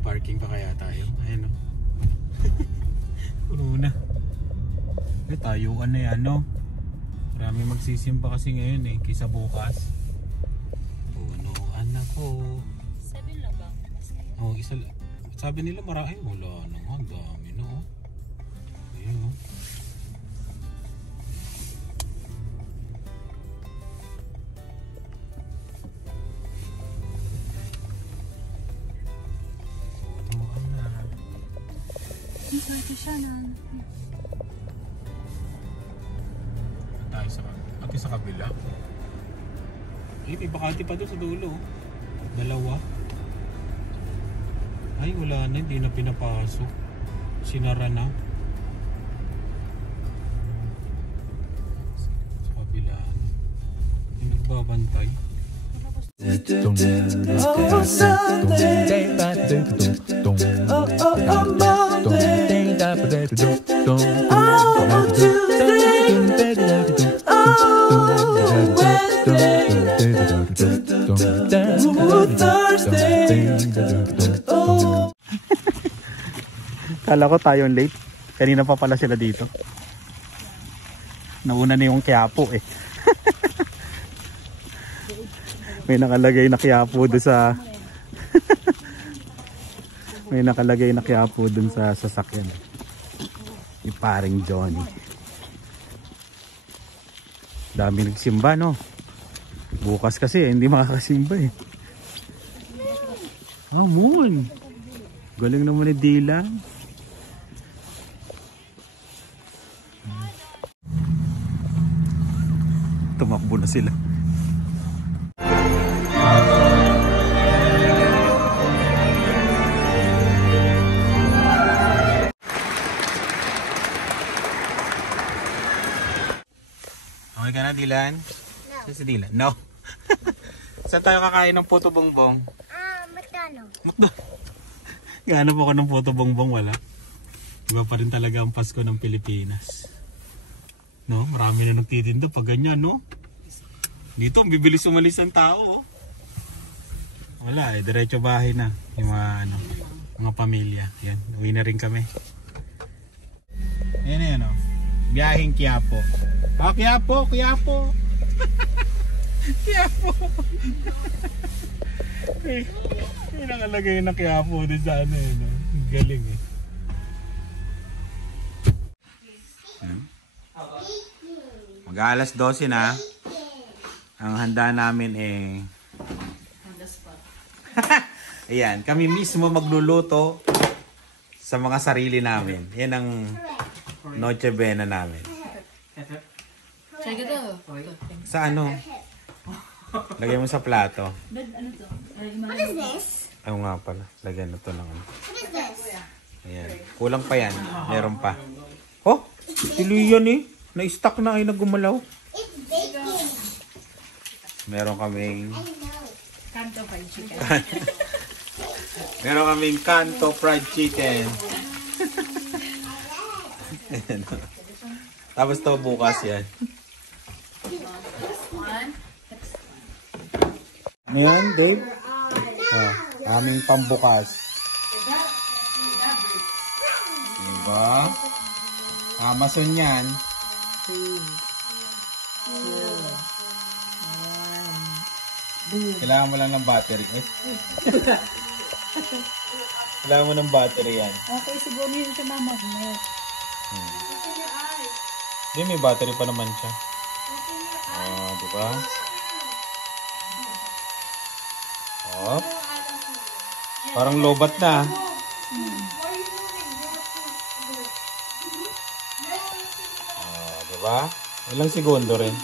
Mag-parking pa kaya tayo? Ayan o. Puro na. Eh, tayuan na yan, no? Marami magsisimba kasi ngayon eh, kaysa bukas. Punuan na ko. 7 lang ba? Oh, isa lang. Sabi nila marami. Wala na nga, dami na oh. Ayan oh. Punuan na. Ito siya na. Tayo sa kabila. Eh, may bakante pa doon sa dulo. Dalawa. Ay, wala na. Hindi na pinapasok. Sinara na. Sa kabila. Hindi nagbabantay. Oh, Sunday. Oh, Monday. Oh, Tuesday. Oh, Thursday. Kala ko tayong late. Kanina pa pala sila dito. Nauna na yung Quiapo eh. May nakalagay na Quiapo doon sa may nakalagay na Quiapo doon sa sasakyan. Yung paring Johnny. Dami nagsimba no. Bukas kasi hindi makakasimba eh. Moon. Galing naman ni Dila. Tumakbo na sila. Okay ka na, Dylan? No. Si Dylan? No. Saan tayo kakain ng puto bongbong? McDonald's. Gaano po ako ng puto bongbong? Wala. Iba pa rin talaga ang Pasko ng Pilipinas. No? Marami na nagtitinda pag ganyan, no? Dito, ang bibilis umalis ang tao, oh. Wala, eh. Diretso bahay na. Yung mga pamilya. Yan, uwi na rin kami. Ayan, ayan, oh. Biyaheng Quiapo. Oh, Quiapo, Quiapo. Quiapo. May nakalagay na Quiapo din sa ano yun. Galing eh. Mag-alas 12 na. Ang handa namin eh. Ayan, kami mismo magluluto sa mga sarili namin. Yan ang Noche Buena namin. Sa ano? Lagay mo sa plato. What is this? Ayaw nga pala. Lagyan na to ng ano. What is this? Ayan. Kulang pa yan. Meron pa. Oh! Tuloy yan eh. Na-stuck na kayo na gumalaw. It's bacon. Meron kaming... Kanto fried chicken. Meron kaming Kanto fried chicken. Tapos to bukas yan. Ano yan, Dave? Aming pambukas. Diba? Amazon yan. Kailangan mo lang ng battery. Kailangan mo ng battery yan. Okay, siguro yun sa mama. Hindi, may battery pa naman siya. Diba? Oh. Parang lobat na. Diba? Ilang segundo rin.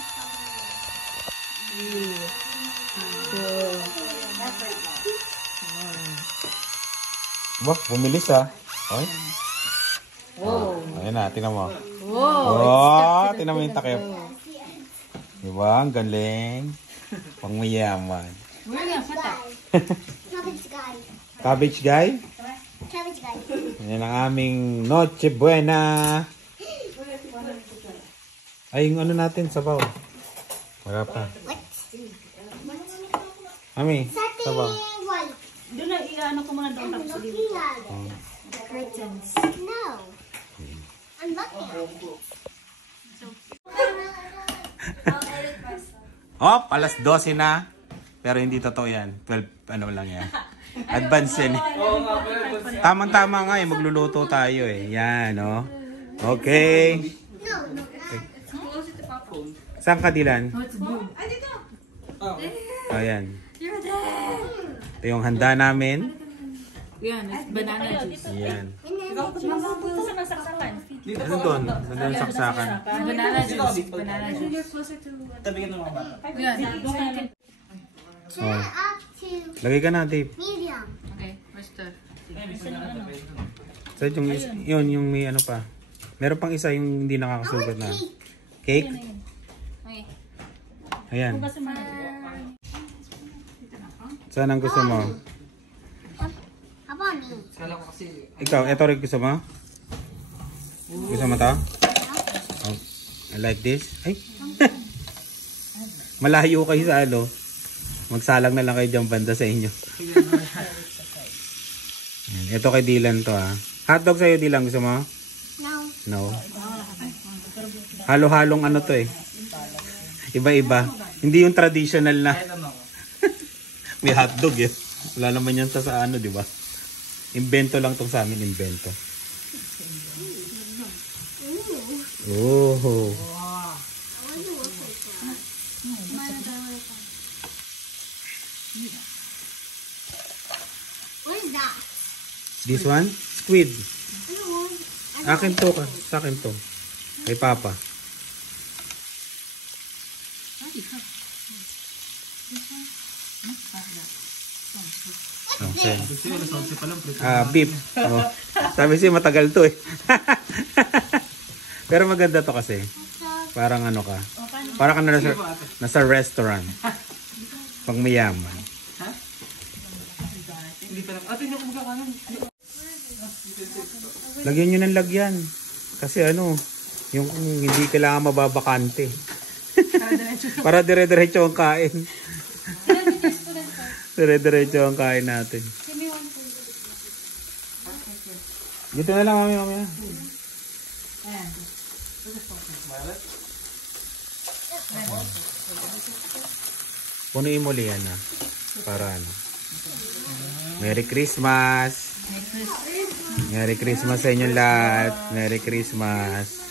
Wah, bumilis ah. Ay. Wow. Ayan na, tingnan mo. Wow, tingnan mo yung takip. Diba? Ang galing. Pangmayaman. Cabbage guy. Cabbage guy? Cabbage guy. Yan ang aming Noche Buena. Ay, yung ano natin, sabaw. Wala pa. What? Mami, sabaw. Doon na ano ko muna doon tapos Looking at it. Oh. the curtains. No. I'm looking at it. Oh, alas 12 na. Pero hindi totoo yan. 12, ano lang yan. Advance yan eh. Tamang-tama nga eh. Magluluto tayo eh. Yan, oh. Okay. Saan ka, Dylan? Ayan. Ito yung handa namin. Yan, it's banana juice. Yan. Ito sa nasaksakan. Ano doon? Nandun yung saksakan. Banana juice. Banana juice. Yan. Turn it up to Lagay ka na, Dave. medium. Okay, where's the... So, yung may ano pa. Meron pang isa yung hindi nakakasugat na. Cake? Okay. Ayan. Saan ang gusto mo? How about me? Ikaw, ito rin gusto mo? Gusto mo to? Oh, I like this. Ay! Malayo kayo sa ano. Magsalang na lang kayo dyan banda sa inyo. Ayan, ito kay Dylan to ha. Hotdog sa'yo, Dylan. Gusto mo? No. No. Halo-halong ano to eh. Iba-iba. Hindi yung traditional na. May hotdog eh. Wala naman yan sa ano, di ba? Invento lang tong sa amin, invento. Oh. What is that? This one? Squid. I don't want. Akin to ka. Sa akin to. Kay Papa. Okay. Beef. Oh. Sabi siya matagal to eh. Pero maganda to kasi. Parang ano ka. Parang ka na nasa restaurant. Pang mayaman. Lagyan nyo ng lagyan. Kasi ano, yung hindi kailangan mababakante. Para dire-diretso ang kain. Dire-diretso ang kain natin. Dito na lang mamaya. Punuin mo liyan na. Para ano. Merry Christmas! Merry Christmas sa inyong lahat. Merry Christmas.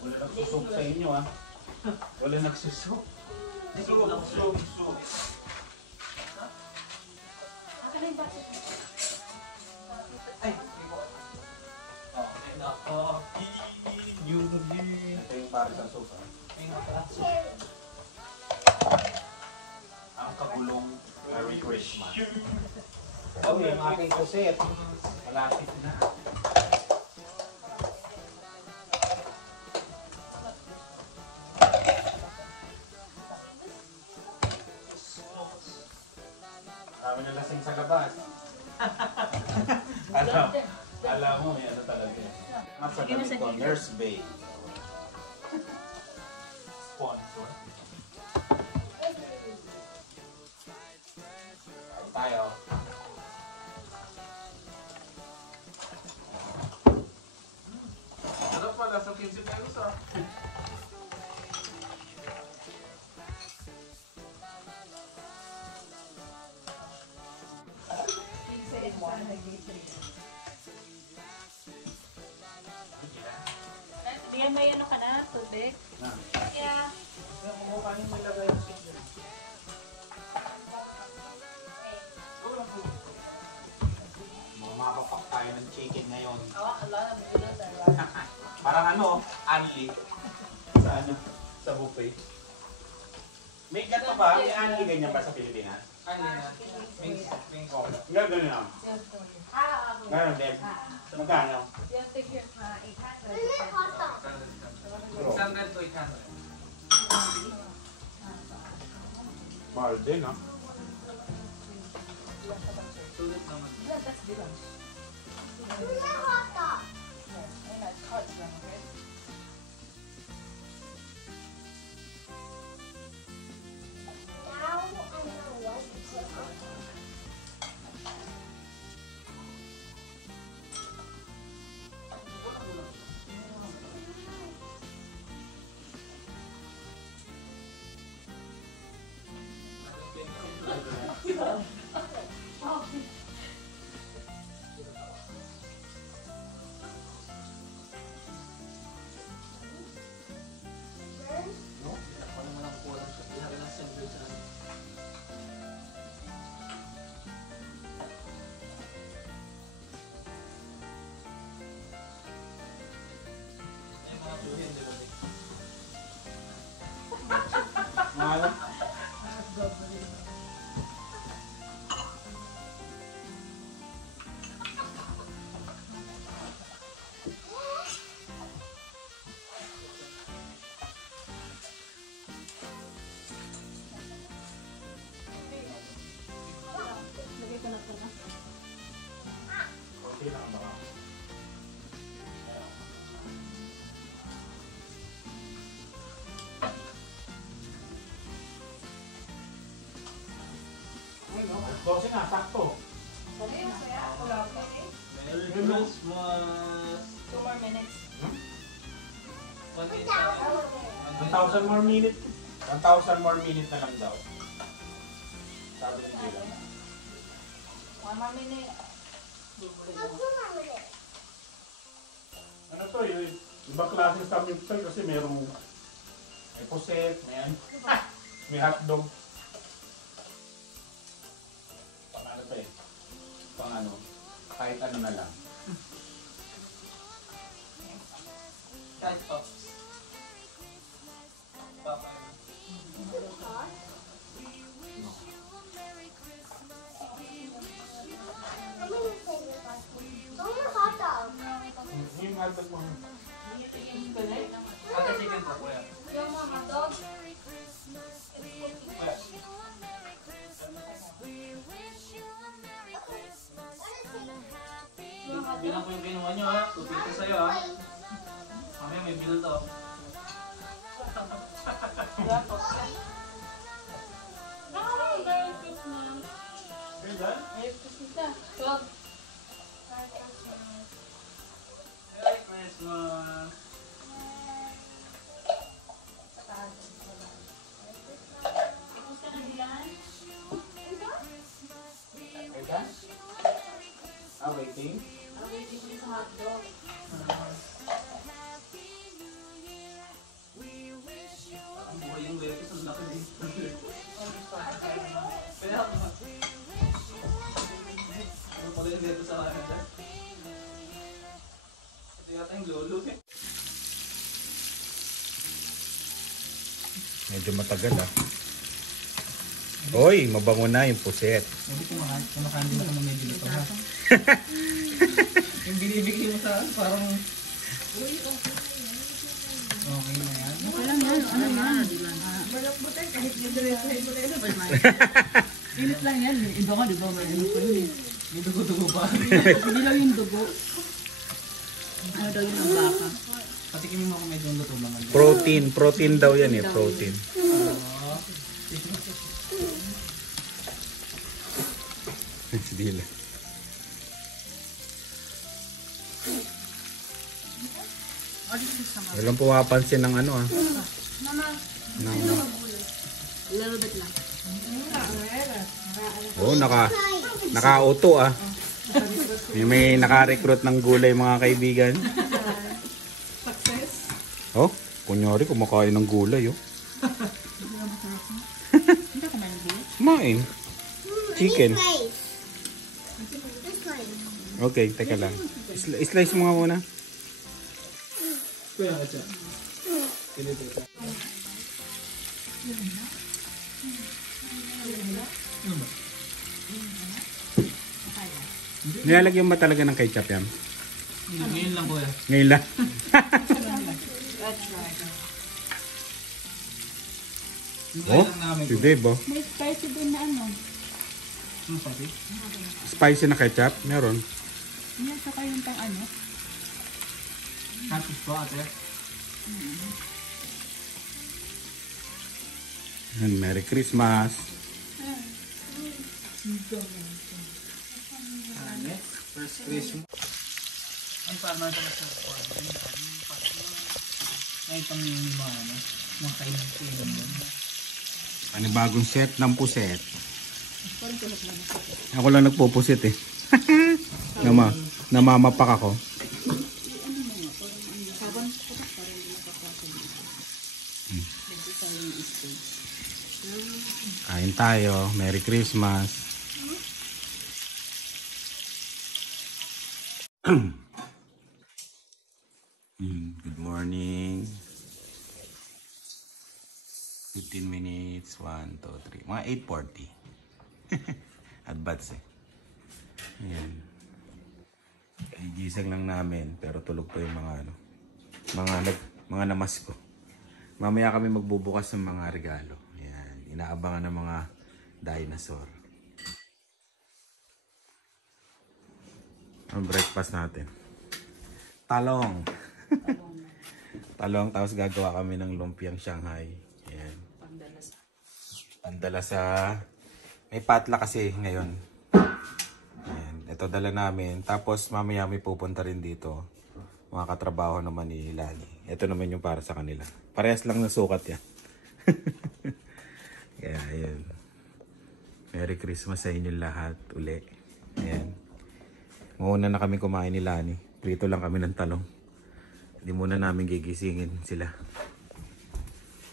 Wala nagsusok sa inyo ah. Wala nagsusok. Susok. Ay. Ito yung para sa sopa. Ang kagulong Merry Christmas. Oh, yung aking kuset. Malapit na. Kami na lasing sa labas. Alam mo, yan na talaga. Nasa ganito, Nurse Bay. Sponsor. Tayo. Ano pa, nasa 15 pesos ah. Bigyan ba yan ka na? Tubig? Yeah. Mapapak tayo ng chicken ngayon. Parang ano, anli. Sa ano, sa buffet. May gato ba? May anli ganyan ba sa Pilipinas? Ano na? Ming ko. Gano'n lang. Gano'n din. Magkano? Isn't it hot dog? 600 to 800. Mahal din, ha? Sulit naman. Mahal. Okay lang ba? Kasi nga, sakto. Merry Christmas! 2 more minutes. 1,000 more minutes. 1,000 more minutes na lang daw. Sabi ni Dylan. 1 more minute. Ano to, yung ibang klase sa milkshake kasi merong may puset, may ano, may hotdog. Pang ano pa eh. Pang ano, kahit ano na lang. Kahit tops. Top. Yung hotdog mo. Ate chicken po, kuya. Yung mga dog. Bilang po yung kinuha nyo ha. Tupito sa'yo ha. Mamaya may bill to. Merry Christmas. Dylan? Merry Christmas na. 12. Merry Christmas! Kamusta na Dylan? Dylan? Ah, waiting? Waiting ko sa hotdog. Ang buhay yung lettuce, ang laki din. Kaya ako. Ano pala yung lettuce sa akin dyan? Ito yata yung lolo eh. Medyo matagal ah. Hoy, mabango na yung puset. Hindi kumakain din ako ng medyo dito ha. Yung binibigay mo sa parang... Okay na yan. Init lang yan. Iba ko, di ba? May ano pa yun eh. May dugo-dugo pa. Hindi lang yung dugo. Ano daw yun ang baka? Patikimin mo kung medyo luto naman. Protein daw yan eh, protein. Si Dylan. Walang pumapansin ng ano ah. Little bit lang. Oh, naka-auto ah. May naka-recruit ng gulay mga kaibigan. Success. Oh, kunyari kumakain ng gulay oh. Hindi ako man din. Kumain. Chicken. This one. Okay, teka lang. Slice mo nga muna. Kuya ka siya. Kinito ito. Nilalagyan ba talaga ng ketchup yan? Ngayon lang kuya. Ngayon lang. That's right. Oh, si Dave oh. May spicy din na ano. Ano pati? Spicy na ketchup, meron. Yan, saka yung pang ano. Happy po ate. And Merry Christmas. First Christmas. Ay, paano natin sa ay, pang yung mga ano, mga kainan doon. Panibagong set ng puset. Ako lang nagpupusit eh. Namamapak ako. Kain tayo. Merry Christmas. Good morning. 15 minutes. 1, 2, 3. Mga 8:40. Advance eh. Ayan. Igising lang namin. Pero tulog pa yung mga ano. Mga namasko. Mamaya kami magbubukas ng mga regalo. Ayan. Inaabangan ng mga dinosaur. Ang breakfast natin. Talong. Talong. Tapos gagawa kami ng lumpiang Shanghai. Ayan. Pandala sa... May patla kasi ngayon. Ayan. Ito dala namin. Tapos mamaya may pupunta rin dito. Mga katrabaho naman ni Lani. Ito naman yung para sa kanila. Parehas lang na sukat yan. Kaya ayan. Merry Christmas sa inyo lahat uli. Ayan. Mauna na kami kumain ni Lani. Prito lang kami ng talong. Hindi muna namin gigisingin sila.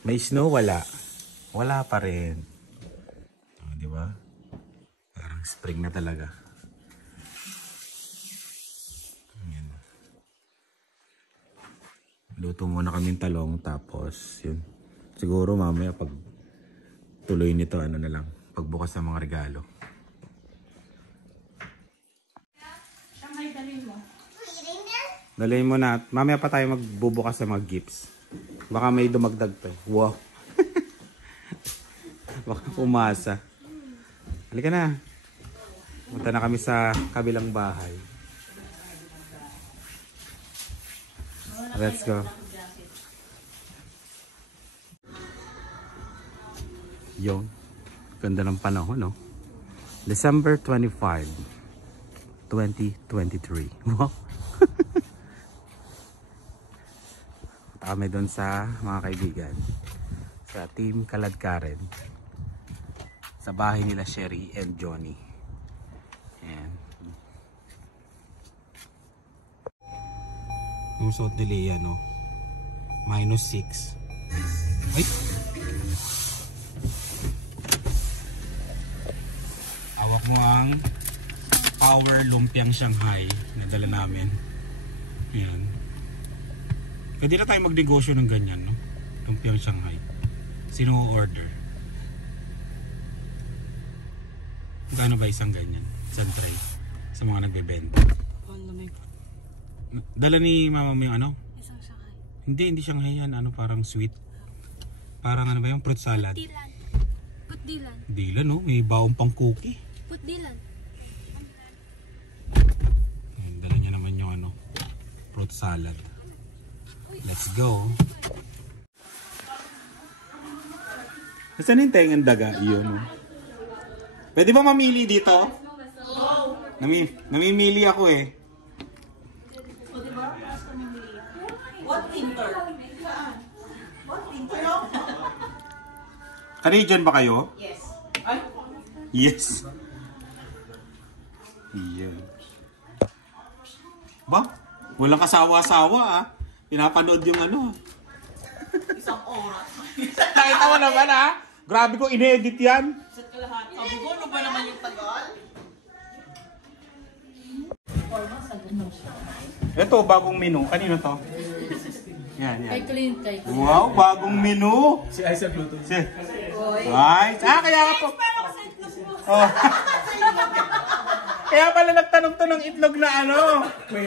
May snow? Wala. Wala pa rin. O, di ba? Parang spring na talaga. Ayan. Luto muna kaming talong. Tapos, yun. Siguro mamaya pag tuloy nito, ano na lang. Pagbukas ng mga regalo. Shanghai, dalhin mo. Dalayin mo na. Mamaya pa tayo magbubukas ng mga gifts. Baka may dumagdag pa eh. Wow. Baka umasa. Halika na. Punta na kami sa kabilang bahay. Let's go. Yun. Ganda ng panahon, no? December 25, 2023. Wow. Kami doon sa mga kaibigan sa Team Kaladkaren sa bahay nila Sherry and Johnny. Ayan. Yung suot ni Leah, no? -6. Ay! Hawak mo ang Power Lumpiang Shanghai na dala namin. Ayan. Pwede na tayo magnegosyo ng ganyan, no? Lumpiang Shanghai. Sino order? Magkano ba isang ganyan? Isang tray? Sa mga nagbebenta. Dala ni mama mo yung ano? Isang Shanghai. Hindi Shanghai yan. Ano, parang sweet. Parang ano ba yung fruit salad? Dilan. Put dilan. Dilan, no? May baong pang cookie. Put dilan. Dala niya naman yung ano? Fruit salad. Let's go. Saan yung tengang daga? Iyon, no? Pwede ba mamili dito? Namimili ako eh. What tinter? What tinter? Canadian ba kayo? Yes. Ay? Yes. Iyan. Ba? Walang kasawa-sawa ah. Pinapanood yung ano. Isang oras. Nakita mo naman ah. Grabe ko, ine-edit yan. Set ka lahat. Sabi ko, ano ba naman yung tagal? Ito, bagong menu. Kanino to? Yan. Kay Clint, kay Clint. Wow, bagong menu. Si Isaac luto. Ay, kaya nga po. Oh. Kaya pala nagtanong to ng itlog na ano,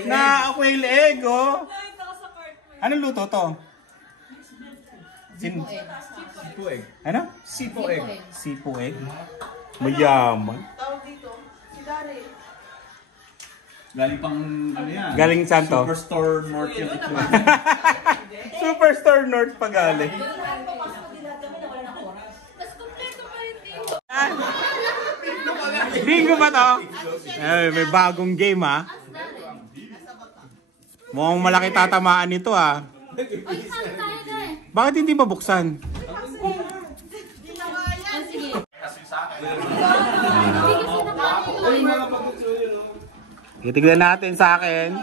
na quail egg, oh. Anong luto to? Sipoeg. Ano? Sipoeg. Sipoeg. Mayaman. Galing pang ano yan? Galing saan to? Superstore North yan. Superstore North pa galing. Mas kompleto pa rin dito. Bingo ba to? May bagong game ha. Mukhang malaki tatamaan nito ha. Ay, saan tayo dahil? Bakit hindi mabuksan? Ah, sige. Titignan natin sa akin.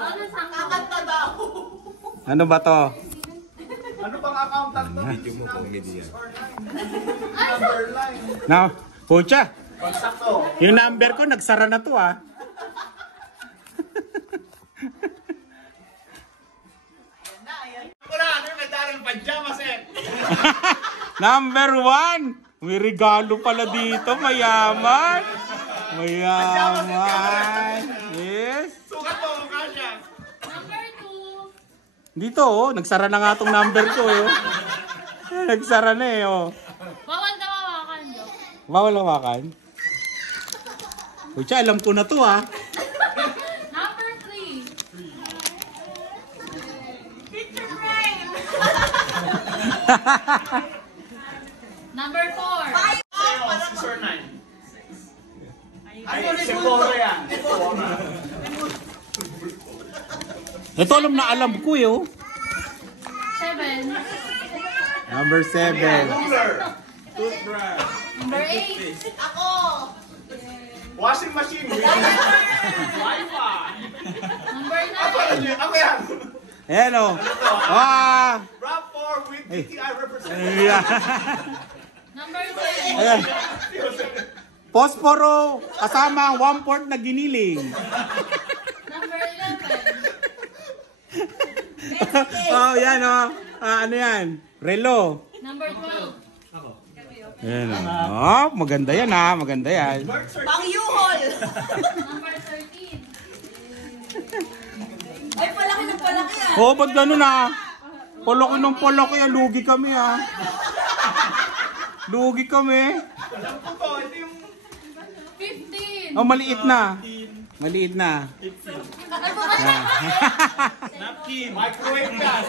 Ano sa Ano ba to? Ano bang accountant to? Na, pucha. Pagsakto. Yung number ko nagsara na to ah. Wala, ano yung medalong pajamas eh? Number 1. May regalo pala dito, mayaman. Mayaman. Yes. Sukat mo, mukha siya. Number 2. Dito oh, nagsara na nga tong number ko eh. Oh. Nagsara na eh oh. Bawal na mawakan, Jo. Bawal hawakan. Pucha, alam ko na to ah. Number 3. Picture frame. Number 4. Six or nine? Ay, Sephora yan. Ito alam ko eh oh. 7. Number 7. Ruler. Toothbrush. Number 8. Washing machine. Wi-Fi. Number 9. Ako yan. Ayan oh. Ah! RAV4 with DTI representative. Yeah. Number 10. Ayan. Posporo kasama ang 1/4 na giniling. Number 11. Oh, yan oh. Ano yan? Relo. Number 12. Ayan oh. Oh, maganda yan ha. Maganda yan. Number 13. Ay, palaki ng palaki ah. Oh, ba't gano'n ah? Polaki ng polaki ah. Lugi kami ah. Lugi kami. Alam ko to, ito yung 15. Oh, maliit na. Maliit na. napkin. Microwave yan.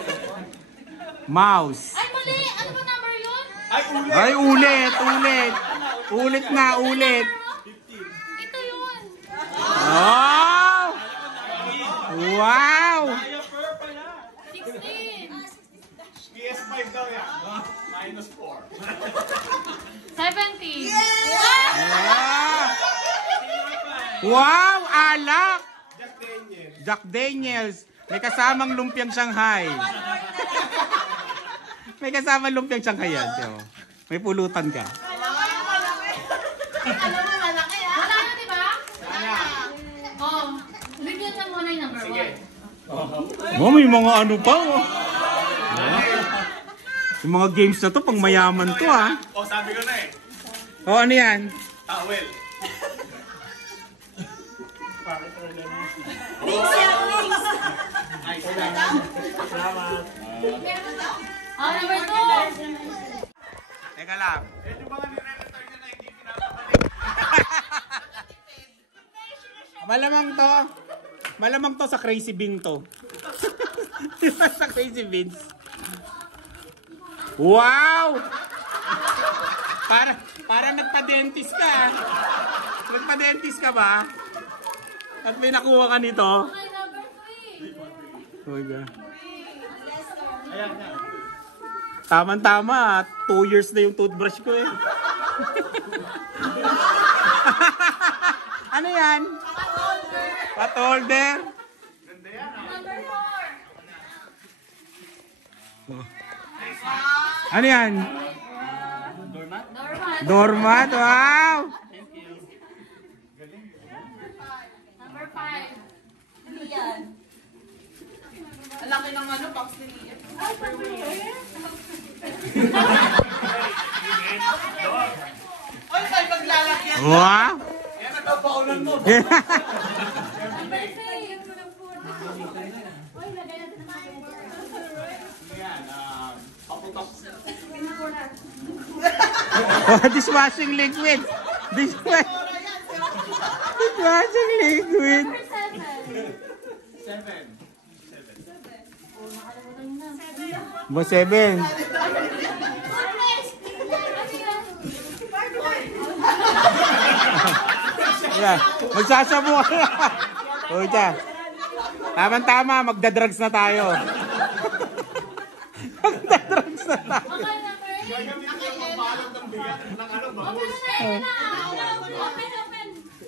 Mouse. Ay, mali! Ano ba number yun? Ay, ulit. Ay, ulit. Ulit. Ulit na, ulit. Ito yun. Oh! Wow! 16. PS5 daw yan. Minus 4. 17. Ah! Wow! Alak! Jack Daniels. May kasamang lumpiang Shanghai. May kasamang lumpiang Shanghai yan. Tiyo. May pulutan ka. Wala na, di ba? Oh, bigyan na muna yung number 1. Oh, may mga ano pa. Oh. Yung mga games na to, pang mayaman to ha. Oh, sabi ko na eh. Oh, ano yan? Towel. Oh, number 2. Teka lang. Yung mga nire-return na hindi pinapabalik. Malamang to sa Crazy Bean to. Sa Crazy Beans. Wow! Para nagpa-dentist ka. Nagpa-dentist ka ba? At may nakuha ka nito? Okay, number 3. Oh, yeah. Tama-tama, 2 years na yung toothbrush ko eh. Ano yan? Pot holder. Number 4. Ano yan? Doormat. Doormat, wow! Number 5. Ang laki ng ano, box ni Liam. Oy, kay paglalagyan. Wow! Yan ang kapaunan mo. Number 6. Oh, dishwashing liquid. Dishwashing liquid. 7. Ba 7? Yeah, magsasabu. O dyan. Tama-tama, magdadrugs na tayo. Magdadrugs na tayo.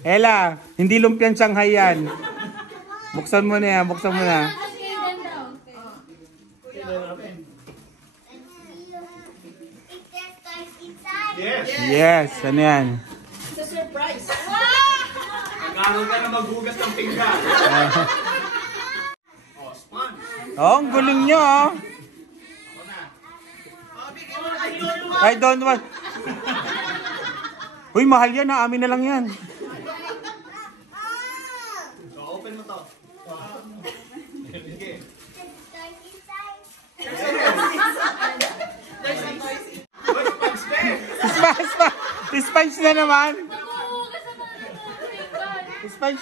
Ella, hindi lumpiang Shanghai yan. Buksan mo na yan, buksan mo na. Yes, ano yan? Nagkaroon ka na maghugas ng pinggan. Oh, ang guling nyo, oh. I don't want. Uy, mahal yan, ha? Amin na lang yan. Open mo to. Sige. Sponge na naman. Sponge?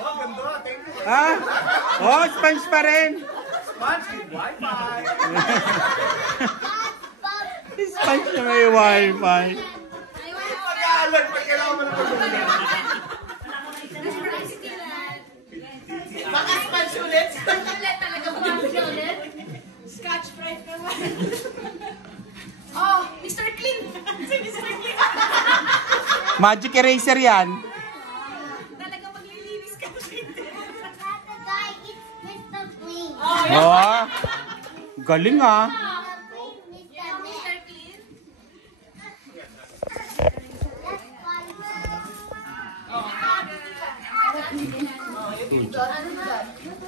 Oh, ganda. Thank you. Ha? Oh, sponge pa rin. Sponge with Wi-Fi. Sponge na may wifi. Pag-aalan, pag kailangan mo na maghugas. Baka sponge ulit. Talaga ba ulit? Scotch Brite ka ba? Oh, Mr. Clean. Si Mr. Clean. Magic eraser yan. Talaga maglilinis ka. Oh, galing, ha? Mr. Clean.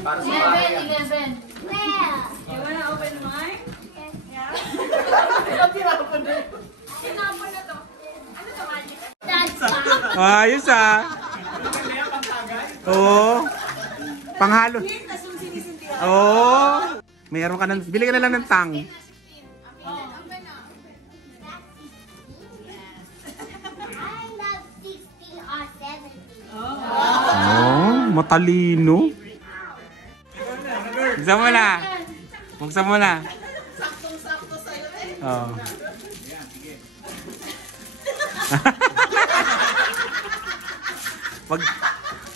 Para sa 11. You wanna open mine? Yeah. Tinapon na to. Ano to, Magic? Ayos, ha? Oo. Panghalo. Oo. Mayroon ka na, bili ka na lang ng tang. Oh, matalino. Buksan mo na. Buksan mo na. Saktong-sakto sa'yo eh. Oh.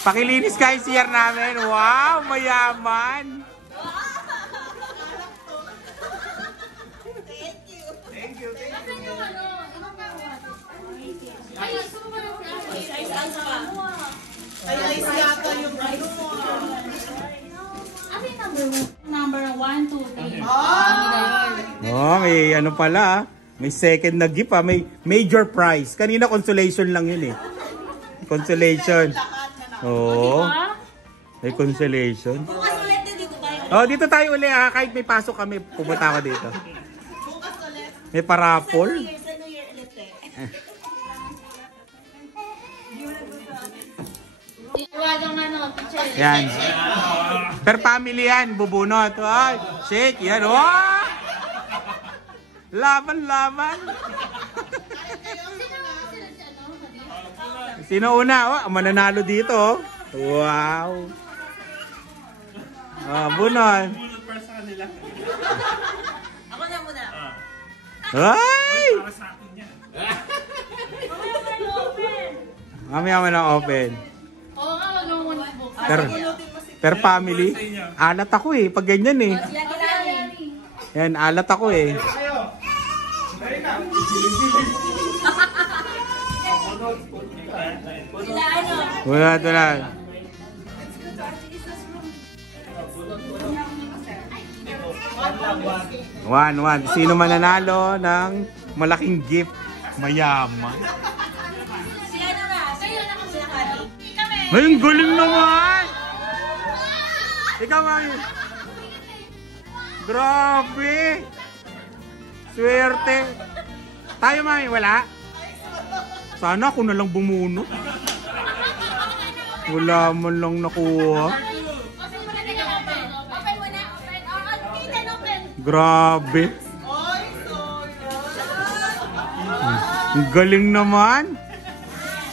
Pakilinis ka yung CR namin. Wow, mayaman. Kaya is yata yung ano. Ano yung number 1, 2, 3. Oh, may ano pala. May second na gift, ha. May major prize. Kanina consolation lang yun, eh. Consolation. Oo. May consolation. Bukas ulit din dito tayo. Oh, dito tayo uli, ha. Kahit may pasok kami, pumunta ako dito. Bukas ulit. May parapol. Sa New Year ulit eh. Iwagang ano, teacher. Yan. Per family yan, bubunot. Ay, shake, yan. Oh! Laban, laban. Sino una? Oh, mananalo dito. Oh. Wow. Ah, bunot. Ako na muna. Ay! Mamaya mo na open. Oo nga, wag mo muna book. Per family. Alat ako, eh. Pag ganyan, eh. Yan, alat ako, eh. Wala ito na. One. Sino mananalo ng malaking gift? Mayaman. Si ano na? Sa'yo na kami. Kami. Ay, ang galing naman! Ikaw, mami. Grabe! Swerte! Tayo, mami, wala? Sana ako na lang bumunot. Wala man lang nakuha. Open mo na. Open mo na. Open. Oh, Kaitan open. Grabe! Oy, Ang galing naman.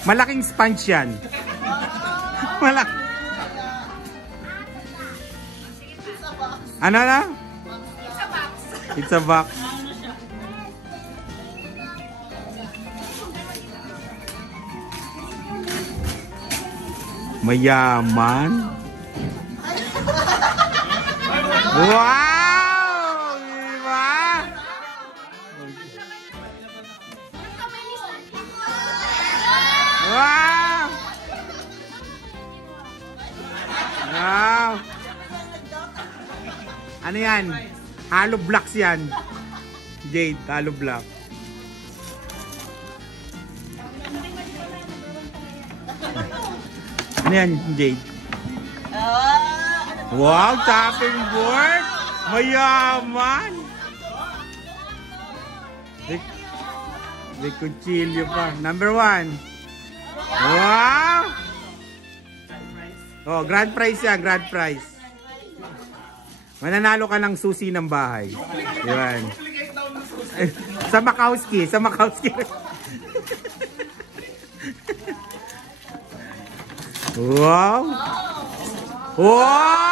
Malaking sponge yan. Ano na? It's a box. Mayaman. Wow! Diba? Wow! Wow! Ano yan? Hollow blocks yan. Jade, hollow block. Ano yan, Jade? Wow, chopping board! Mayaman! May kutsilyo pa. Number 1. Wow! Oh, grand prize yan, grand prize. Mananalo ka ng susi ng bahay. Yan. Sa Makowski, sa Makowski. Wow! Wow!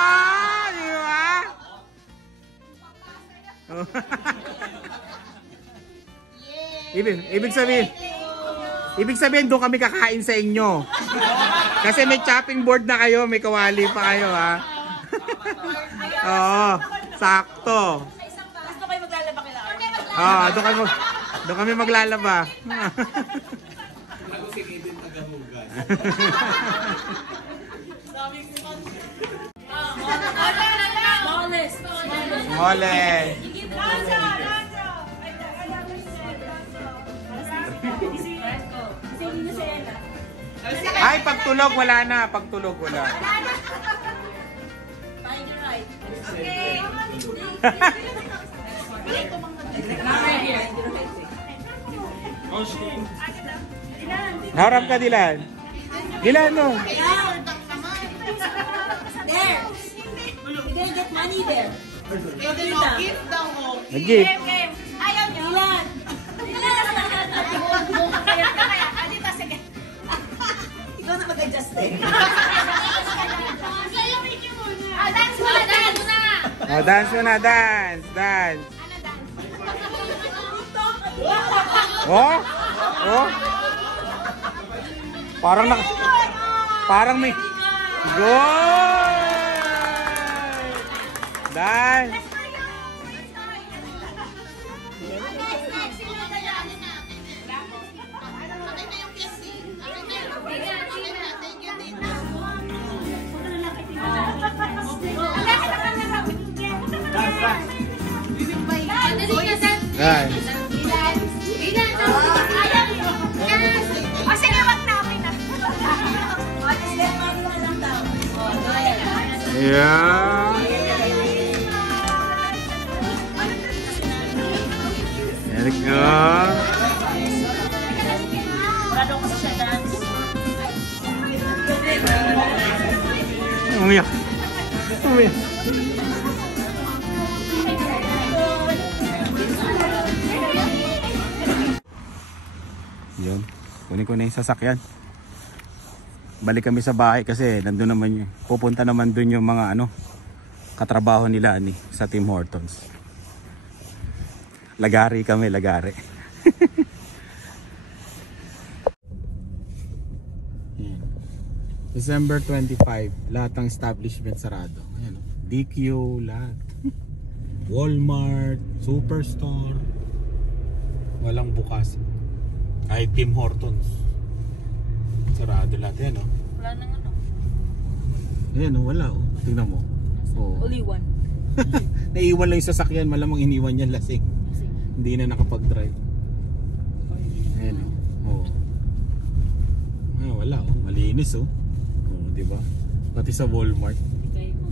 Diba? Ibig sabihin doon kami kakain sa inyo. Kasi may chopping board na kayo, may kawali pa kayo, ha. Oo, sakto. Gusto kayo maglalaba kailangan? Ah, doon kami maglalaba. Mole. Ay, pagtulog wala na, pagtulog wala. Find your right. Harap ka, Dilan. Dilan, no? There. You're gonna get money there. Nag-gift. Ayaw niyo. Ilan? Ikaw na mag-adjust eh. Dance muna, dance muna. Oh, dance muna, dance, dance. Oh? Oh? Parang may go! Dance. Dance. Yeah. There we go. Umiyak. Umiyak. Yun. Kunin ko na yung sasakyan. Balik kami sa bahay kasi nandun naman yun. Pupunta naman dun yung mga katrabaho nila sa Tim Hortons. Lagari kami, lagari. December 25, lahat ng establishment sarado. Ayan, DQ, lahat. Walmart, Superstore. Walang bukas. Kahit Tim Hortons. Sarado lahat yan, no? Wala nang ano. Ayan, wala, oh. Tingnan mo. Oh. Only one. Naiiwan lang yung sasakyan, malamang iniwan yan lasing. Hindi na nakapag-drive. Ayan, oh. Ah, wala, oh. Malinis, oh. Oh, di ba? Pati sa Walmart. Bigay mo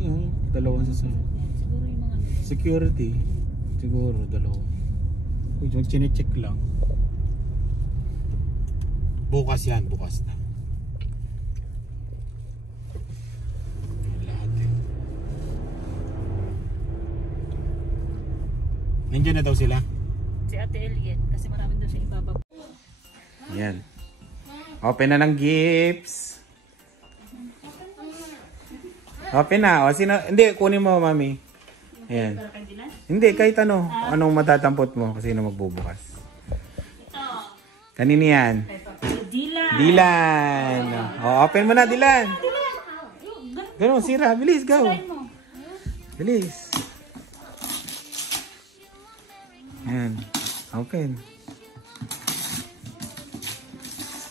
ano. Dalawang sasakyan. Siguro yung mga Security. Siguro, dalawa. Kung chinecheck lang. Bukas yan, bukas na. Lahat eh. Nandiyan na daw sila? Si Ate Elliot. Kasi marami doon siya ibabab. Yan. Open na ng gifts. Open na. O, sino? Hindi, kunin mo, mami. Ayan. Pero kay Dylan? Hindi, kahit ano. Anong matatampot mo kung sino magbubukas. Ito. Kanino yan? Kay Papa Dylan. Dylan. O, open mo na, Dylan. Ganun, sira. Bilis, go. Bilis. Ayan. Open.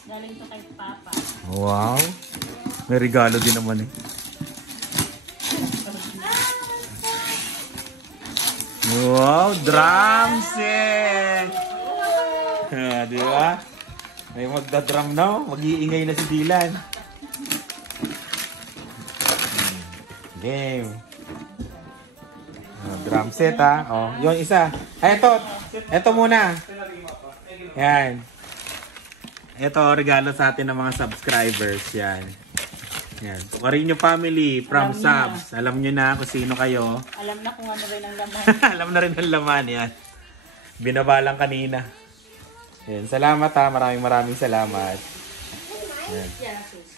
Galing to kay Papa. Wow. May regalo din naman eh. Wow, drum set! Di ba? May magda-drum na, mag-iingay na si Dylan. Game. Drum set ha. Oh, yung isa. Ay, ito muna. Yan. Ito, regalo sa atin ng mga subscribers. Yan. Yan. Carino family from subs. Alam nyo na kung sino kayo. Alam na kung ano rin ang laman. Alam na rin ang laman. Yan. Binabalang kanina. Yan. Salamat ha. Maraming salamat. Yan.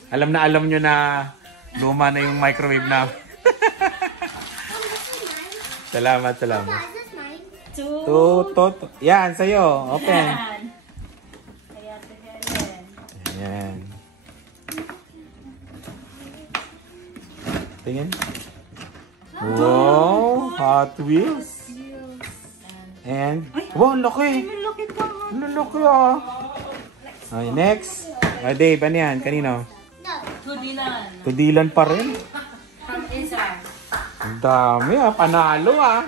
Alam nyo na luma na yung microwave na. Salamat. Yan, sa'yo. Open. Yan. Kay Ate Helen. Yan. Tingin. Wow, Hot Wheels. And, wow, ang laki. Ang laki ah. Okay, next. Dave, ano yan? Kanino? To Dylan. To Dylan pa rin. From Isa. Ang dami ah, panalo ah.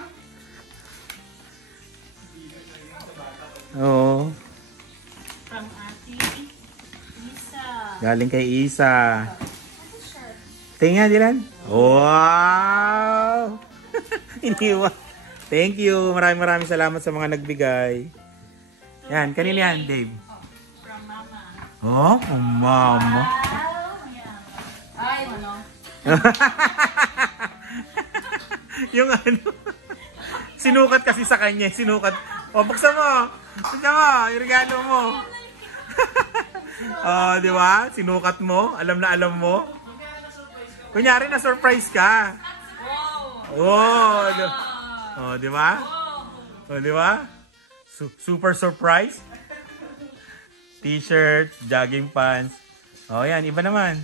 Oo. From Ate Isa. Galing kay Isa. Tingnan, Dylan. Wow! Iniwan. Thank you. Maraming salamat sa mga nagbigay. Yan, kanino yan, Dave? From Mama. Oh, mama. Yan. Ay, ano? Yung ano, sinukat kasi sa kanya, sinukat. O, buksan mo. Buksan mo, yung regalo mo. Di ba? Sinukat mo, alam na alam mo. Kunyari na surprise ka. Di ba? Di ba? Super surprise. T-shirt, jogging pants. Yan, iba naman.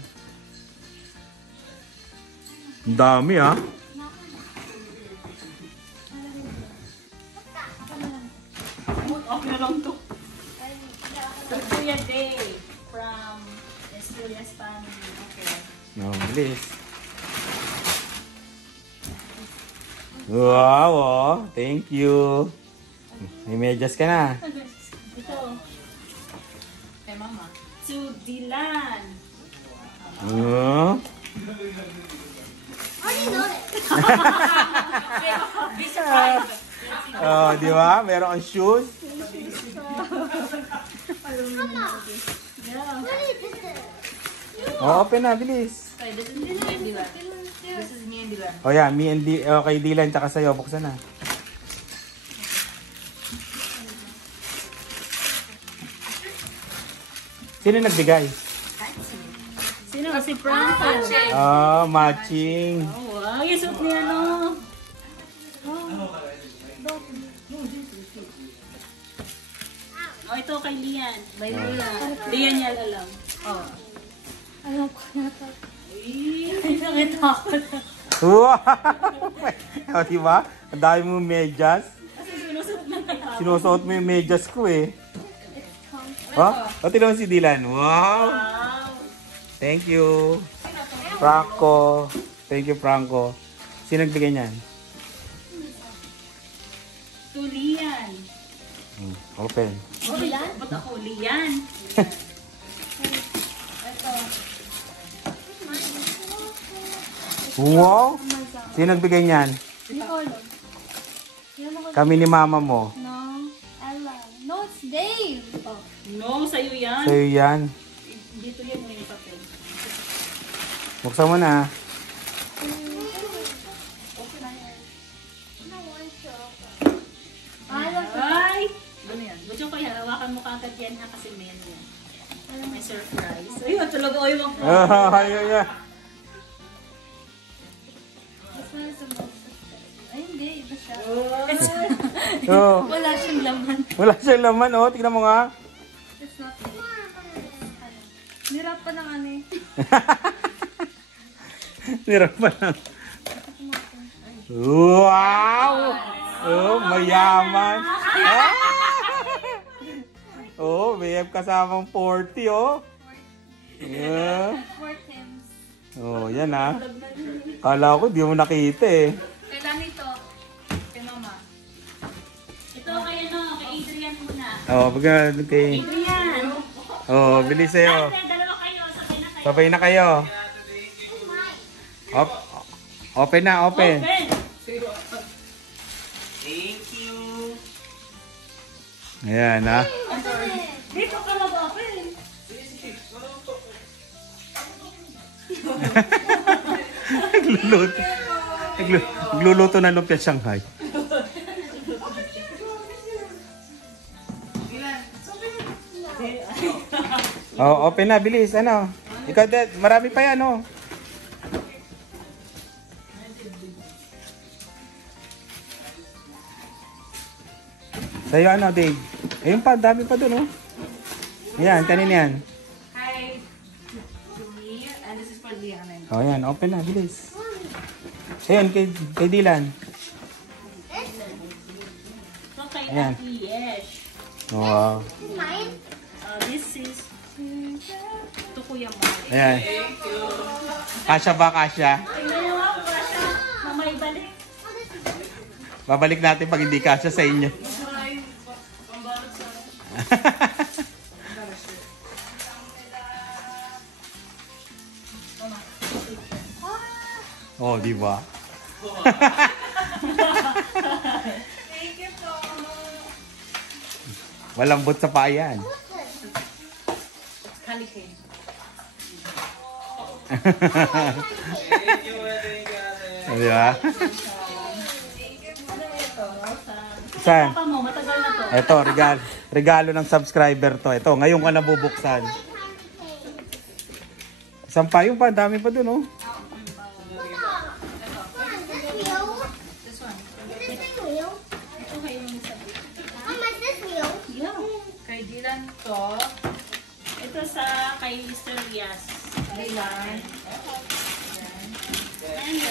Ang dami ah. Okay lang to. Kuya Dave from Escurias family. Okay. No, bilis. Wow, oh. Thank you. May medyas ka na. Ito. Kay Mama. To Dylan. Be surprised. Di ba? Meron kang shoes. Open na, bilis. Okay, this is me and Dylan. This is me and Dylan. Yeah, me and kay Dylan tsaka sa'yo. Buksan na. Sino nagbigay? Sino? Si Franco. Matching. Oh, wow. Yung suit niya, no? Oh, ito kay Lian. By Lian. Lian niya alam. Oh. Alam ko na to. Nakitakot. Wow! Diba? Ang dami mo medyas. Kasi sinusuot na kay Papa. Sinusuot mo yung medyas ko eh. Tingnan mo si Dylan. Wow! Wow. Thank you. Franco. Thank you, Franco. Sino nagbigay niyan? To Lian. Open. Oh, Lian? Ba't ako? Lian. Wow! Sino nagbigay niyan? Hindi ko alam. Kami ni mama mo. No, Ella. No, it's Dave. Oh. No, sa'yo yan. Sa'yo yan. Dito yan yung papel. Buksan mo na. Ay! Video ko yan. Hawakan mo kagad yan ha kasi may ano yan. May surprise. Ayun, talaga o yung Ayun. Ay, hindi. Iba siya. Oh. Wala siyang laman. Wala siyang laman, oh. Tignan mo nga. It's not it. Nirap pa ng ano eh. Nirap pa lang. Wow! Oh, mayaman. Ah! Oh, may kasamang 40, oh. Yeah. Four Tims. Oh, yan ah. Kala ko, di mo nakita eh. Kailan ito? Kay mama. Ito kay ano, kay Adrian muna. Oh, baga, kay... Adrian! Oh, bilis sa'yo. Dalawa kayo, sabay na kayo. Sabay na kayo. Open na, open. Open! Thank you. Ayan ah. Dito ka mag-open. Nagluluto. Nagluluto ng lumpia Shanghai. Oh, open na, bilis. Ano? Ikaw, Dad, marami pa yan, oh. Sa'yo, ano, Dave? Ayun pa, dami pa dun, oh. Ayan, kanina yan. Hi, Julie. And this is for Liana. Oh, ayan, open na, bilis. Ayun, kay Dylan. So kay Ayan. Ate Yesh. Oh, wow. This is ito Kuya Mo. Ayan. Kasya ba, kasya? Tingnan niyo nga, Kasha. Mamay balik. Babalik natin pag hindi kasya sa inyo. Oh, di ba? Malambot sa paa yan. Halikin. Di ba? Saan? Papa mo, matagal na to. Ito, regalo ng subscriber to. Ito, ngayon ka nabubuksan. Isang pa yung pa, dami pa dun, oh. Ito kayo yung sabi. Yeah. Kay Dylan to. Ito sa kay Mr. Rias. Dylan. And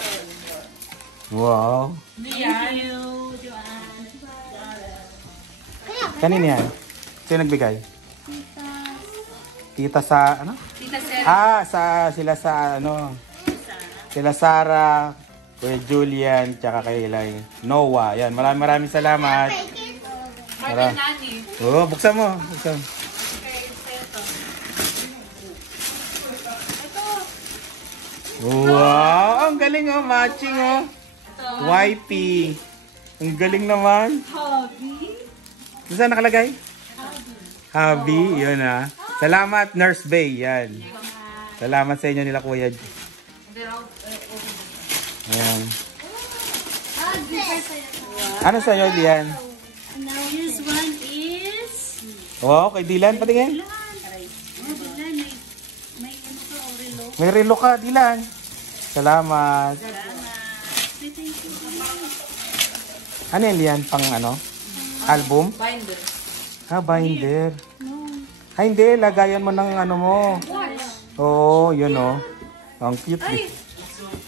Wow. thank you, Joanne. Kanina yan? Sino nagbigay? Tita sa, ano? Tita Sel. Sila sa, ano? Sila Sarah, Kuya Julian, tsaka kay Noah. Yan, maraming salamat. Martin Nani. Oh, buksan mo. Buksan. Wow, ang galing oh, matching oh. YP. Ang galing naman. Hobby. Saan nakalagay? Hobby, yun ah. Salamat, Nurse Bay, yan. Salamat sa inyo nila, Kuya. Ayan. Ano sa'yo, Lian? This one is... Wow, kay Dylan, patingin. May ano ka, Aurelo. May relo ka, Dylan. Salamat. Ano yan, Lian? Pang ano? Album? Binder. Binder. Hindi. Lagayan mo ng ano mo. Oo, yun oh. Ang cute.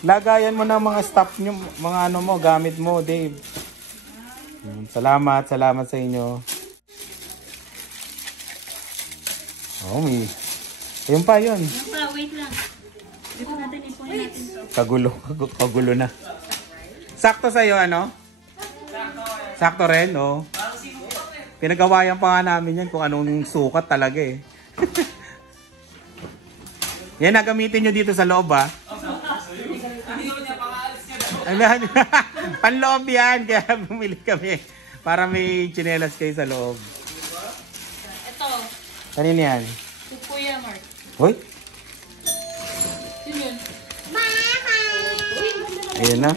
Lagayan mo ng mga stuff nyo, mga ano mo, gamit mo, Dave. Salamat sa inyo. Oh, may... Ayun pa, yun. Yung pa, wait lang. Dito natin ipunin natin to. Kagulo na. Sakto sa'yo, ano? Sakto rin, oh. Pinagawayan pa nga namin yan kung anong sukat talaga eh. Yan, nagamitin nyo dito sa loob, ah. Panloob yan, kaya bumili kami. Para may tsinelas kayo sa loob. Ito, Kanina yan? si Kuya Mark. Hoy, Yun yun. ayun na.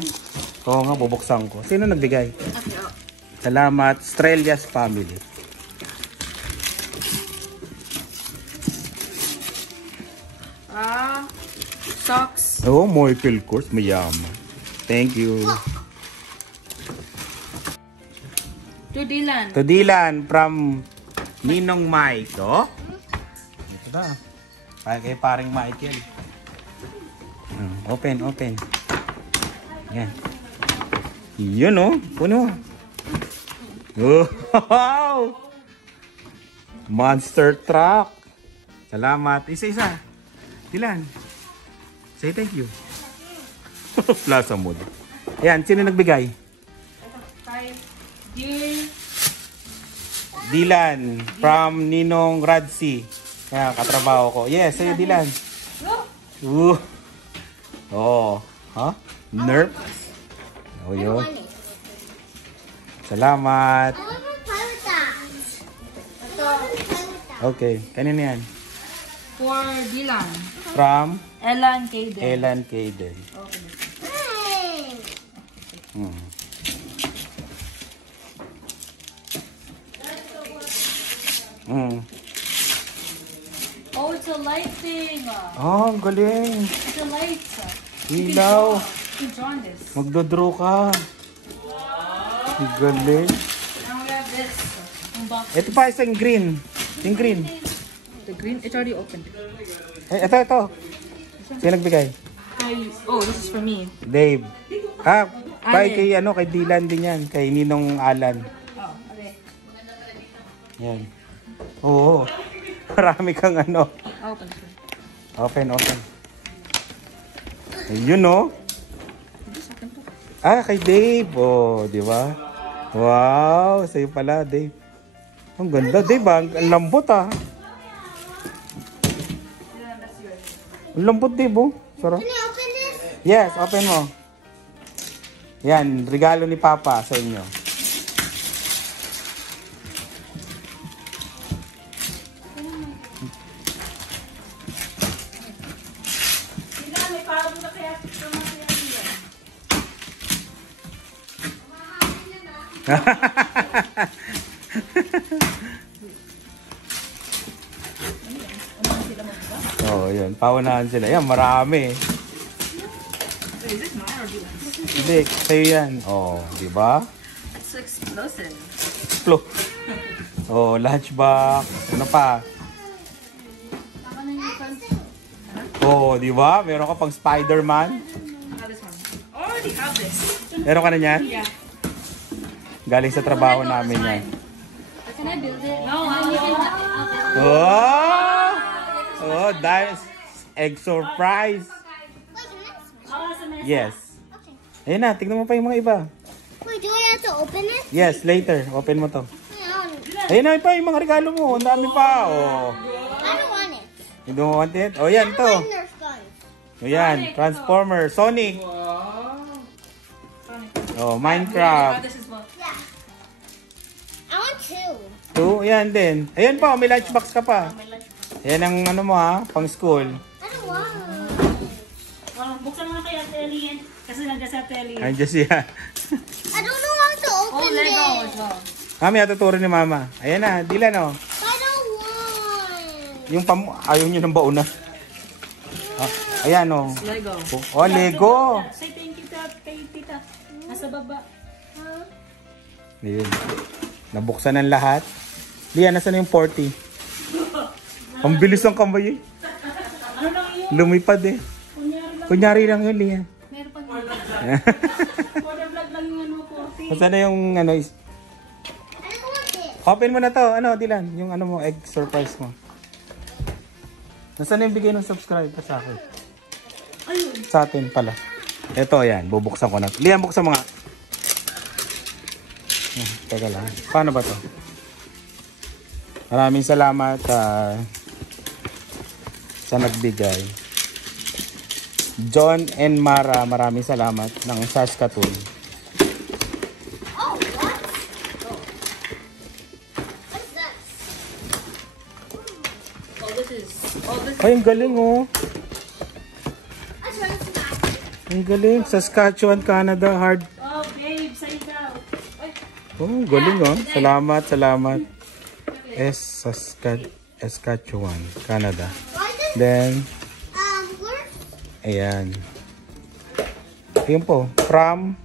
Oo nga, bubuksan ko. Sino nagbigay? Salamat, Strelias Family. socks. Oh, Michael Kors. Mayaman. Thank you. To Dylan. To Dylan from Ninong Mike. Oh? Ito na. Kay paring Michael. Open. Yan. Yun oh. Puno. Wow! Monster truck. Salamat. Isa-isa. Dylan. Say thank you. Plaza Mall. Ayan, sino nagbigay? Dylan from Ninong Radsi. Kaya katrabaho ko. Yes, sa'yo Dylan. Oh. Ha? Nerf? Oh, yun. Salamat. I want to play with that. Okay, kanina yan? For Dylan. From Ella and Kaden. Elan Kaden. Hey. Oh, it's a light thing. Oh, ang galing. It's a light. Ilaw. You can draw on this. Magdodraw ka. Ang galing. Now we have this. Unbox. Ito pa isang green. Yung green. The green, it's already opened. Ito. Sino nagbigay? Oh, this is for me. Dave. Kay Dylan din yan. Kay Ninong Alan. Oh, okay. Yan. Oo. Marami kang ano. Open. Open. Ayun no. Kay Dave. Oh, di ba? Wow, sa'yo pala, Dave. Ang ganda, Dave. Ang lambot ah. Ang lambot, Dave. Oh. Sarap. Can I open this? Yes, open mo. Yan, regalo ni Papa sa inyo. Oh, yun. Paunahan sila. Yan, marami. Hindi, sa'yo yan. Oh, di ba? It's so explosive. Oh, lunchbox. Ano pa? Oh, di ba? Meron ka pang Spider-Man. This one. I already have this. Meron ka na yan? Yeah. Galing sa trabaho namin yan. Can I build it? No, Oh, that's egg surprise. Yes. Ayun na, tignan mo pa yung mga iba. Wait, do I have to open it? Yes, later. Open mo to. I Ayun na pa yung mga regalo mo. Ang dami pa. Oh. don't want it. You don't want it? Oh, yan to. Nerf guns. Oh, yan. Transformer. Sonic. Oh, Minecraft. This is what. Yeah. I want two. Two, yan din. Ayan pa, may lunchbox ka pa. Yan ang ano mo ha, pang school. I don't want. Buksan mo na kay Ate Ellie yan. Kasi nandiyan sa Ate Ellie. Andiyan siya. I don't know how to open Lego as this. well. Mami, tuturo ni Mama. Ayan na, Dylan oh. I don't want. Yung ayaw nyo ng bauna. Ayan oh. Lego. Oh, Lego. Say thank you kay Tita. Nasa baba. Ayan. Nabuksan ng lahat. Lian, nasa na yung 40? Ang bilis ng kamay eh. Ano lang yun? Lumipad eh. Kunyari lang yun, Lian. Meron pa nga. For the vlog lang yung ano, 40. Nasa na yung ano, I don't want it. open mo na to. Ano, Dylan? Yung ano mo, egg surprise mo. Nasaan na yung bigay ng subscribe ka sa akin? Sa atin pala. Ito, yan. Bubuksan ko na. Lian, buksan mo nga. Teka lang. Paano ba to? Maraming salamat sa nagbigay. John and Mara, maraming salamat ng Saskatoon. Oh, what? What's that? Ay, ang galing oh. That's right, it's back. Ang galing. Saskatchewan, Canada. Hard. Oh, babe, sa'yo daw. Oh, galing oh. Salamat. Saskatchewan, Canada. Why does Then, where's Ayan. Ayun po. From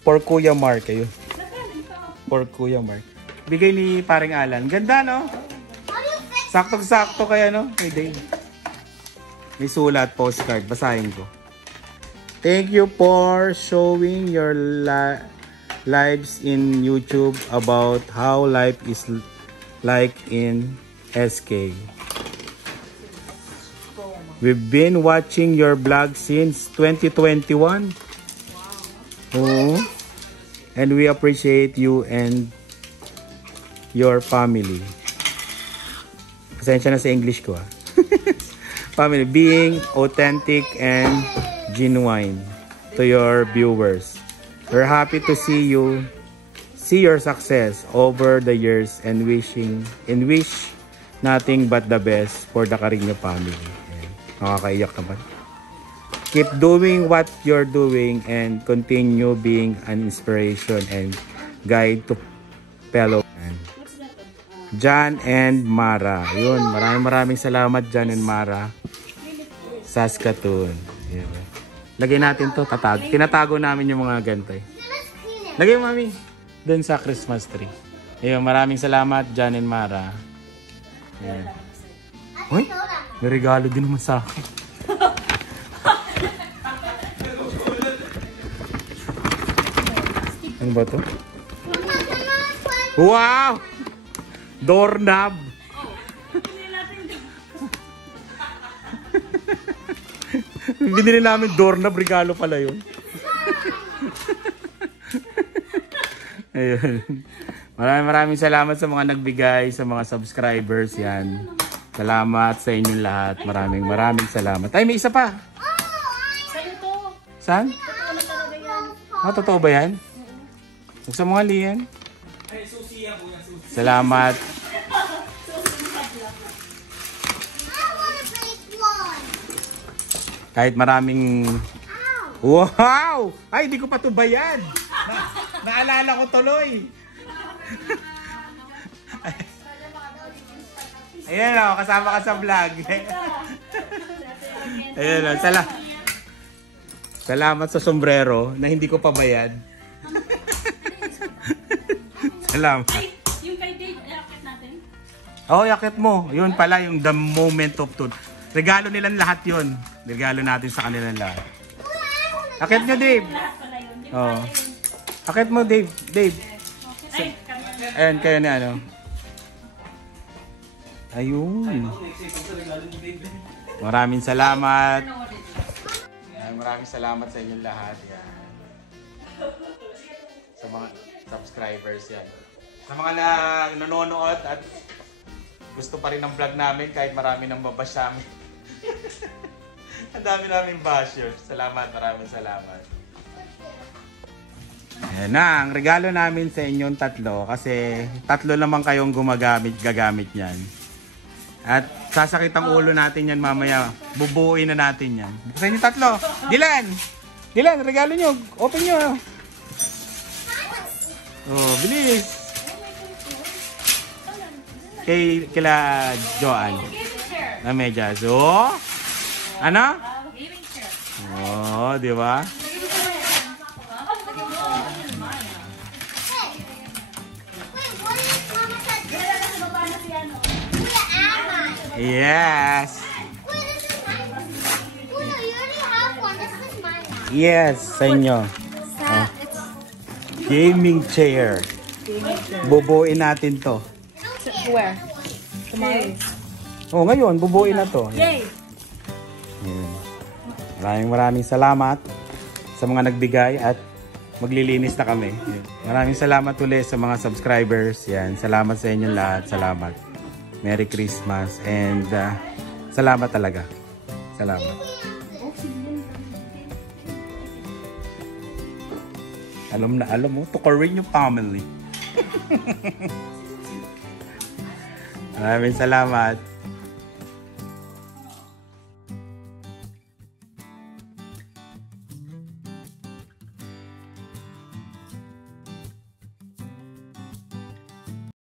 For Kuya Mark. Ayun. For Kuya Mark. Bigay ni paring Alan. Ganda, no? Saktong-sakto kaya, no? May Dave. May sulat, postcard. Basahin ko. Thank you for showing your lives in YouTube about how life is like in SK. We've been watching your vlog since 2021. Oh, and we appreciate you and your family. Pasensya na sa English ko ah. Family, being authentic and genuine to your viewers. We're happy to see your success over the years and wish nothing but the best for the Carino family. Nakakaiyak naman. Keep doing what you're doing and continue being an inspiration and guide to fellow men. John and Mara. Yun, maraming salamat John and Mara. Saskatoon. Yun. Lagay natin to, tinatago namin yung mga ganito. Lagay mo, Mami. Doon sa Christmas tree. Ayun, maraming salamat John and Mara. Ayan. Uy, may regalo din naman sa akin. Ano ba to? Wow! Doorknob! Binili namin doorknob, regalo pala yun. Ayun. Maraming salamat sa mga nagbigay, sa mga subscribers yan. Salamat sa inyong lahat. Maraming salamat. Ay, may isa pa. Saan? Ah, totoo ba yan? Buksan mo nga, Lian. Salamat. Kahit maraming... Wow! Ay, hindi ko pa ito bayad. Naalala ko tuloy. Ayan o, kasama ka sa vlog. Ayan o, salamat sa sombrero na hindi ko pa bayad. Salamat. Ay, yung kay Dave, yakit natin? Oo, yakit mo. Yun pala yung the moment of truth. Regalo nilang lahat yun. Regalo natin sa kanilang lahat. Akit nyo, Dave. Oo. Akit mo, Dave. Dave. Ayan, kayo na ano. Ayun. Maraming salamat. Maraming salamat sa inyong lahat. Yan. Sa mga subscribers yan. Sa mga nanonood at gusto pa rin ng vlog namin kahit marami nang babash sa amin. Ang dami namin bashers. Salamat, maraming salamat. Ayan na, ang regalo namin sa inyong tatlo kasi tatlo naman kayong gagamit yan. At sasakit ang ulo natin yan mamaya. Bubuuin na natin yan. Sa inyo tatlo. Dylan, regalo nyo. Open nyo. Oh, bilis. Kila Joanne. Na medyas. Oh. Ano? Oh, di ba? Yes. Yes, sa inyo. Oh. Gaming chair. Bubuin natin to. Where? Tomorrow. Oh, ngayon, bubuin na to. Yay! Maraming salamat sa mga nagbigay at maglilinis na kami. Maraming salamat ulit sa mga subscribers. Yan, salamat sa inyong lahat. Salamat. Merry Christmas and salamat talaga. Salamat. Alam mo, to Carino family. Maraming salamat.